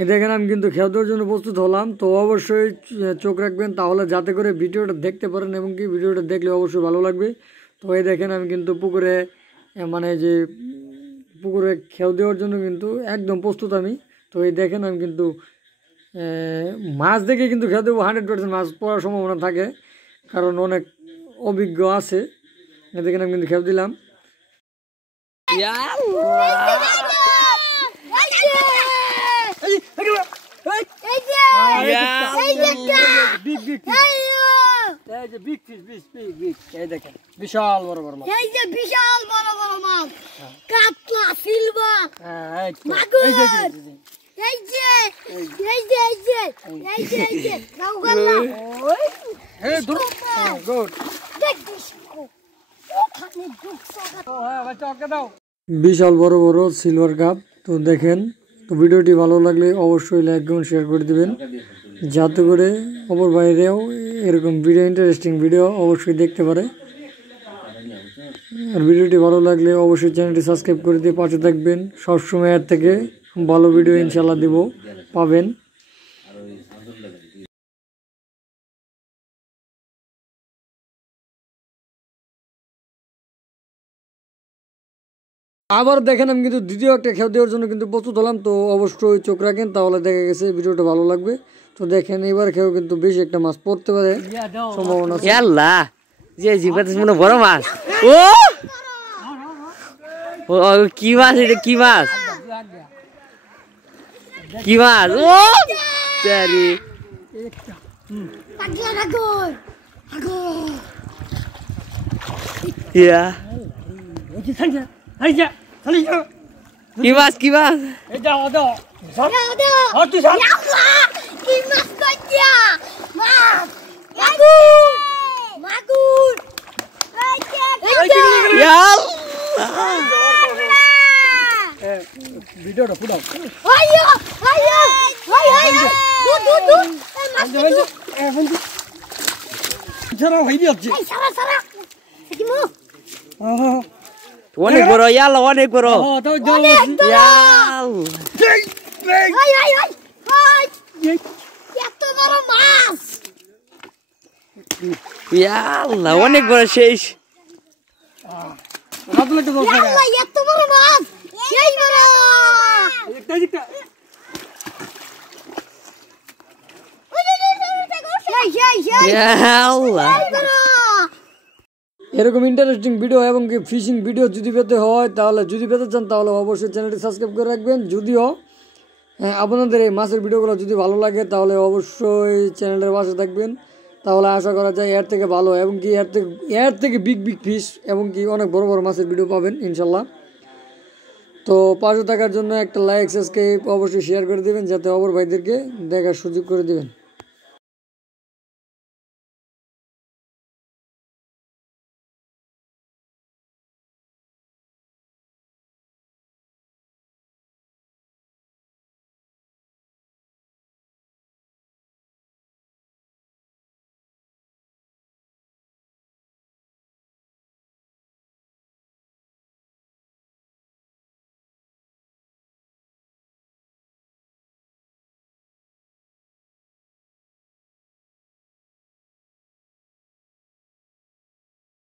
এ দেখেন আমি কিন্তু খেয়ে দেওয়ার জন্য প্রস্তুত হলাম। তো অবশ্যই চোখ রাখবেন, তাহলে যাতে করে ভিডিওটা দেখতে পারেন এবং কি ভিডিওটা দেখলে অবশ্যই ভালো লাগবে। তো এই দেখেন আমি কিন্তু পুকুরে মানে যে পুকুরে খেয়ে দেওয়ার জন্য কিন্তু একদম প্রস্তুত আমি। তো এই দেখেন আমি কিন্তু মাছ দেখে কিন্তু খেয়ে দেবো, 100% মাছ পড়ার সম্ভাবনা থাকে, কারণ অনেক অভিজ্ঞ আছে। এ দেখেন আমি কিন্তু খেয়ে দিলাম। বিশাল বড় বড় মাছ, এই যে বিশাল বড় বড় মাছ, কাতলা, সিলভার, মাগুর, এই যে এই যে এই যে এই যে এই যে নাও গলা, ওই এই দূর গুড দেখ দিশকো ওখানে ঢুকছে। ও হ্যাঁ বাচ্চা ওকে দাও। বিশাল বড় বড় সিলভার কাপ। তো দেখেন, তো ভিডিওটি ভালো লাগলে অবশ্যই লাইক এবং শেয়ার করে দিবেন, যাতে করে অপর বাইরেও এরকম ভিডিও, ইন্টারেস্টিং ভিডিও অবশ্যই দেখতে পারে। আর ভিডিওটি ভালো লাগলে অবশ্যই চ্যানেলটি সাবস্ক্রাইব করে দিয়ে পাশে থাকবেন। সবসময় এর থেকে ভালো ভিডিও ইনশাল্লাহ দিব, পাবেন। আবার দেখেন আমি কিন্তু দ্বিতীয় একটা খেয়ে দেওয়ার জন্য কিন্তু প্রস্তুত হলাম। তো অবশ্যই চোখ রাখেন, তাহলে দেখা গেছে ভিডিওটা ভালো লাগবে। তো দেখেন এবার খেয়েও কিন্তু বেশি একটা মাছ পড়তে পারে সম্ভাবনা আছে। আল্লাহ, যে জিবাতে মনে বড় মাছ। ও কি মাছ এটা? কি মাছ? কি মাছ? ও তারি ইয়া কি মাছ? কি মাছ? ভিডিওটা ফুটাও। অনেক বড়, ইয়াল অনেক বড়, অনেক বড় শেষ। এরকম ইন্টারেস্টিং ভিডিও এবং কি ফিশিং ভিডিও যদি পেতে হয়, তাহলে যদি পেতে চান তাহলে অবশ্যই চ্যানেলটি সাবস্ক্রাইব করে রাখবেন। যদিও আপনাদের এই মাছের ভিডিওগুলো যদি ভালো লাগে তাহলে অবশ্যই চ্যানেলের পাশে থাকবেন, তাহলে আশা করা যায় এর থেকে ভালো এবং কি এর থেকে বিগ বিগ ফিশ এবং কি অনেক বড় বড় মাছের ভিডিও পাবেন ইনশাল্লাহ। তো পাশে থাকার জন্য একটা লাইক, সাবস্ক্রাইব অবশ্যই শেয়ার করে দেবেন, যাতে অপর ভাইদেরকে দেখার সুযোগ করে দেবেন।